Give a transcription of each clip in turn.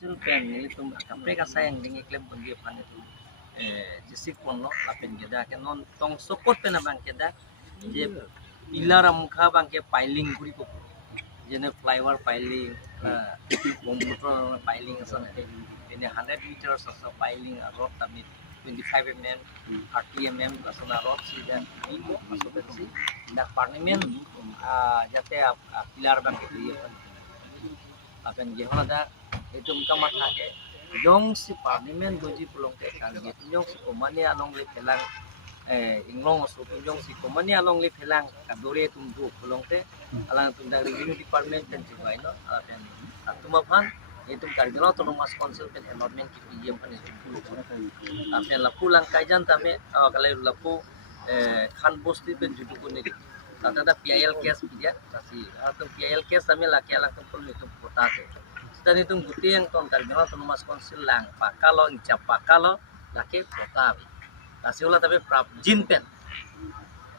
Pen itu kapre ka sayang dingi klem bungi pan itu jisik ponno apen geda ke non tong sokot pen abang keda je pilar amukha bang ke piling guri ko jene flyover piling bombutor piling asan ke ini 100 meters of piling rod tamit 25 mm 30 mm asana rod si dan itu masuk si dak parlimen jate pilar bang ke dia apen gehona itu muka mata ke jong si parlimen goji pulong ke kan gitu jong si komani anong le pelang inglong so jong si komani anong le pelang kadore tumdu pulong te alang tunda revenue department kan jibai no apen atuma pan itu kargino autonomous council pen environment ki piyem pan itu apen lapu lang kaijan tame kalai lapu khan bosti pen judu kone tata PIL case dia kasi atau PIL case tame laki alang tempul itu kota te dan itu guti yang ton kargino autonomous council lang pakalo incap pakalo laki kota kasi ulah tapi prap jin pen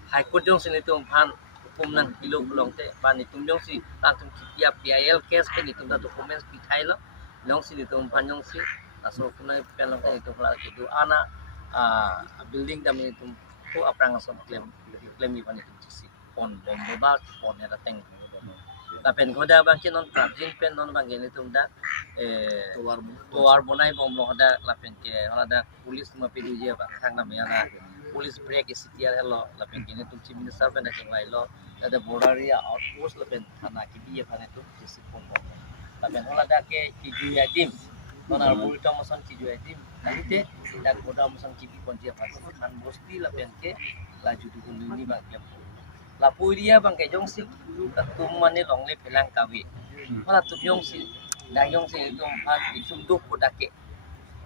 high court jong sin itu pan hukum nang kilo belong te ban itu jong si langsung kitia PIL case pen itu da documents pitai lo jong si itu pan jong si aso kuna pen long itu kala itu ana building kami itu ko aprang aso claim iban itu si pon bomba pon era teng tapen koda bangkin non prajin pen non bangin itu da toar bonai bom lo ada lapen ke ada pulis ma pidu je ba thang na ya pulis break sitiar hello lapen ke itu chief minister ben ke lai lo ada border area outpost lapen thana ki biye phane tu si pon tapen ada ke kiju yadim non ar bulta mosan kiju yadim nanti dak boda mosan ki pon je phane kan bosti lapen ke laju tu ni ba ke lapu dia bang ke jong si katum mane long le pelang kawi mala tu jong si dayong si itu empat itu duk podake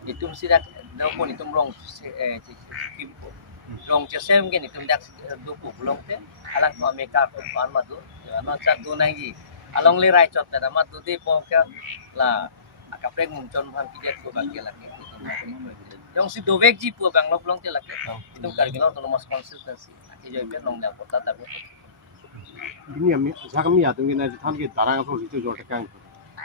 itu si dak dapun itu long long cesem gen itu dak duk long te alang ko meka ko pan madu ana chat du nai ji along le rai chot ta mat du de po ka la akaprek mun chon phan pidet ko bang ke la ke jong si dovek ji pu bang long te la ke itu kargino autonomous consultancy जो पे नोंग दा पता तबे ini ami zakami atung ina than ke darang so ritu jor takang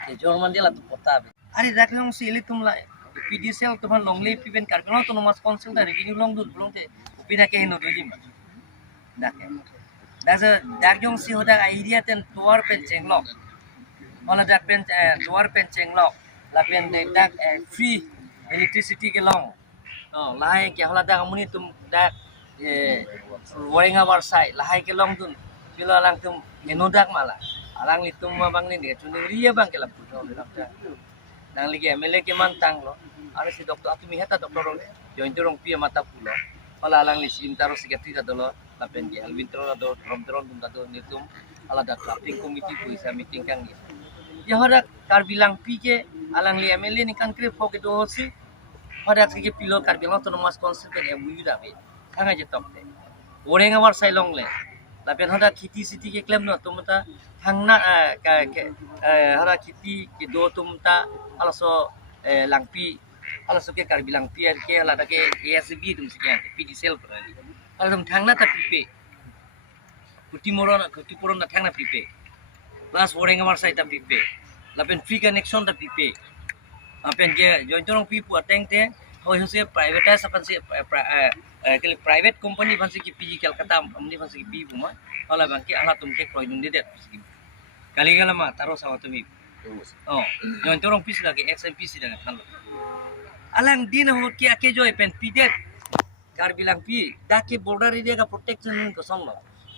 ये जोर मन दिला तो पता बे अरे जाक नोंग सिली तुम ला पीडीसीएल तो मन नोंग ले पिबेन कारगनो तो नोमास काउंसिल दा रेगिनी लोंग दुत बुलोंग ते पिना के हिनो दोजी मा दाके दाज दागयोंग सि होदा आइडिया तेन तोर पेन चेंगलॉक मला दाक पेन तोर पेन चेंगलॉक ला पेन दे दाक फ्री इलेक्ट्रिसिटी के लोंग लाए के होला दा मुनी तुम दा waringa warsai lahai ke long tun pilo alang tum genodak mala alang litum ma bang ni de tun ria bang ke la puto nang ligi MLA ke mantang lo are si doktor atumi heta doktor ro join rong pia mata pulo pala alang li sintaro secretary da dolo la pen ge alvintro da do rom tum da do nitum ala da drafting committee ku isa meeting kang ni ya hora kar bilang pi ke alang li MLA ni kan kre fo ke do si hora ke pilo kar bilang autonomous council ke mui da be kanga je tok te orenga war sai long le la pen hoda khiti siti ke claim no tumta thangna ka hara khiti ke do tumta ala so langpi ala so ke kar bilang pi ke ala da ke ASB tum sikian PDCL prali ala tum thangna ta pipe kuti poron na thangna pipe plus orenga war sai ta pipe la pen free connection ta pipe apen je jointorong pi pu ateng te hoi hose privatize apan se kali private company fansi ki PG Calcutta amni fansi ki pi buma ola bangki ala tumke kroy nunde det kali gala ma taro sawa tumi jon torong pis lagi XMPC dengan kan alang din ho ki ake jo pen pidet kar bilang pi dake border area ka protection ko somno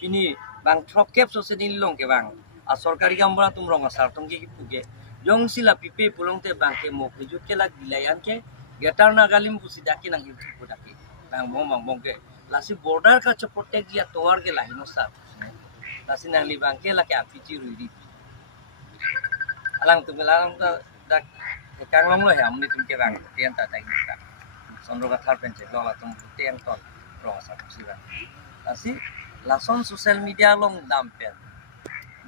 ini bang trop cap so se din long ke bang a sarkari gambra tum rong sar tum ki puge jong sila pipe pulong te bang ke mo ke jut ke lag dilayan ke getar na galim pusi dake nang hiu ko dake bang bong ke lasi border ka cho protect dia toar ke lahi no sa lasi nang li bang ke la ke apiji ruidi alang tu melang ta dak kang long lo ham ni tum ke bang tian ta tai ta sonro ka thar pen che lo la tum tian ton ro sa si ba lasi lason social media long dam pen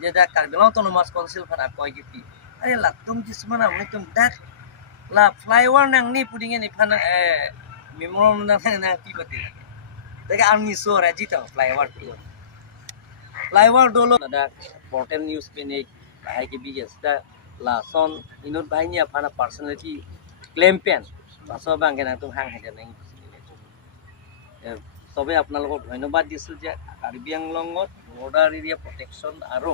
je da kar belong to nomas council phana koi ki pi are la tum jismana ni tum dak la flyover nang ni puding ni phana memorandum nang pi bati daga army so raji ta flyover dolo da portal news pe ne hai ke biges da lason inut bahini apana personality claim pen paso bangke na tu hang hede nang তবে আপোনালোকক ধন্যবাদ দিছোঁ যে Karbi আংলঙত border area protection আৰু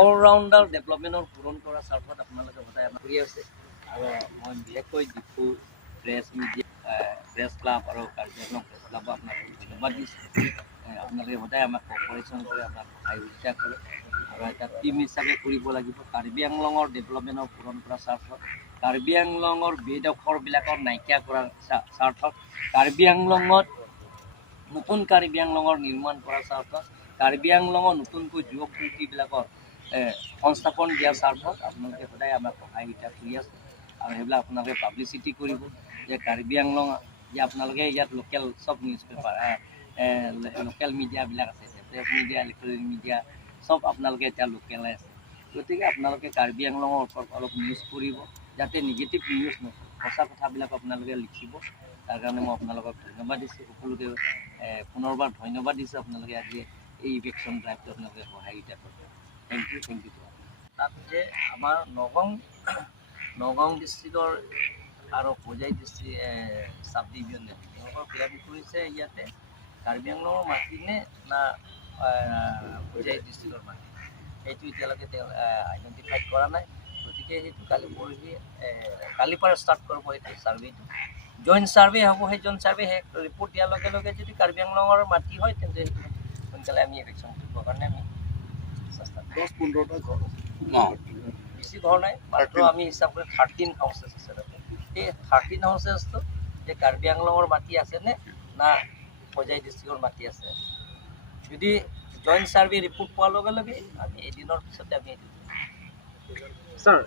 allrounder ডেভেলপমেণ্টৰ পূৰণ কৰাৰ স্বাৰ্থত আপোনালোকে সদায় আমাক কৰি আছে আৰু মই বিশেষকৈ ডিফু প্ৰেছ ক্লাব আৰু কাৰ্বি আংলং প্ৰেছ ক্লাবক আপোনালোকক ধন্যবাদ দিছোঁ আপোনালোকে সদায় আমাক কপাৰেশ্যন কৰে আমাক সহায় সুবিধা কৰে আৰু এটা টিম হিচাপে কৰিব লাগিব কাৰ্বি আংলঙৰ ডেভেলপমেণ্টৰ পূৰণ কৰাৰ স্বাৰ্থত কাৰ্বি আংলঙৰ বেডখৰবিলাকৰ নাইকিয়া কৰাৰ স্বাৰ্থত কাৰ্বি আংলঙত নতুন কাৰ্বি আংলঙৰ নিৰ্মাণ কৰাৰ স্বাৰ্থত কাৰ্বি আংলঙৰ নতুনকৈ যুৱক যুৱতীবিলাকৰ সংস্থাপন দিয়াৰ স্বাৰ্থত আপোনালোকে সদায় আমাক সহায়িতা কৰি আছে আৰু সেইবিলাক আপোনালোকে পাব্লিচিটি কৰিব যে কাৰ্বি আংলং যে আপোনালোকে ইয়াত লোকেল চব নিউজ পেপাৰ লোকেল মিডিয়াবিলাক আছে প্ৰেছ মিডিয়া ইলেক্ট্ৰনিক মিডিয়া চব আপোনালোকে এতিয়া লোকেলে আছে গতিকে আপোনালোকে কাৰ্বি আংলঙৰ ওপৰত অলপ নিউজ কৰিব যাতে নিগেটিভ নিউজ নহয় সঁচা কথাবিলাক আপোনালোকে লিখিব তাৰ কাৰণে মই আপোনালোকক ধন্যবাদ দিছোঁ সকলোকে পুনৰবাৰ ধন্যবাদ দিছোঁ আপোনালোকে আজি এই ইলেকশ্যন ড্ৰাইভটো আপোনালোকে সহায়িতা কৰে থেংক ইউ তাত যে আমাৰ নগাঁও ডিষ্ট্ৰিক্টৰ আৰু হোজাই ডিষ্ট্ৰিক্ট চাব ডিভিজনে তেওঁলোকৰ ক্লেইম কৰিছে ইয়াতে কাৰ্বি আংলঙৰ মাটি নে না হোজাই ডিষ্ট্ৰিক্টৰ মাটি সেইটো এতিয়ালৈকে তেওঁ আইডেণ্টিফাই কৰা নাই গতিকে সেইটো কালিৰ পৰা ষ্টাৰ্ট কৰিব সেইটো ছাৰ্ভেটো জইণ্ট ছাৰ্ভে হ'ব সেই জইণ্ট ছাৰ্ভে শেষ ৰিপৰ্ট দিয়াৰ লগে লগে যদি কাৰ্বি আংলঙৰ মাটি হয় তেন্তে সেইটো সোনকালে আমি ইলেকশ্যন কৰিবৰ কাৰণে আমি চেষ্টা কৰিম 10-15টা ঘৰ বেছি ঘৰ নাই মাত্ৰ আমি হিচাপ কৰি 13 হাউচেছ আছে তাতে সেই 13 হাউচেছটো যে কাৰ্বি আংলঙৰ মাটি আছেনে না হোজাই ডিষ্ট্ৰিক্টৰ মাটি আছে যদি জইণ্ট ছাৰ্ভে ৰিপৰ্ট পোৱাৰ লগে লগে আমি এদিনৰ পিছতে আমি স্যাৰ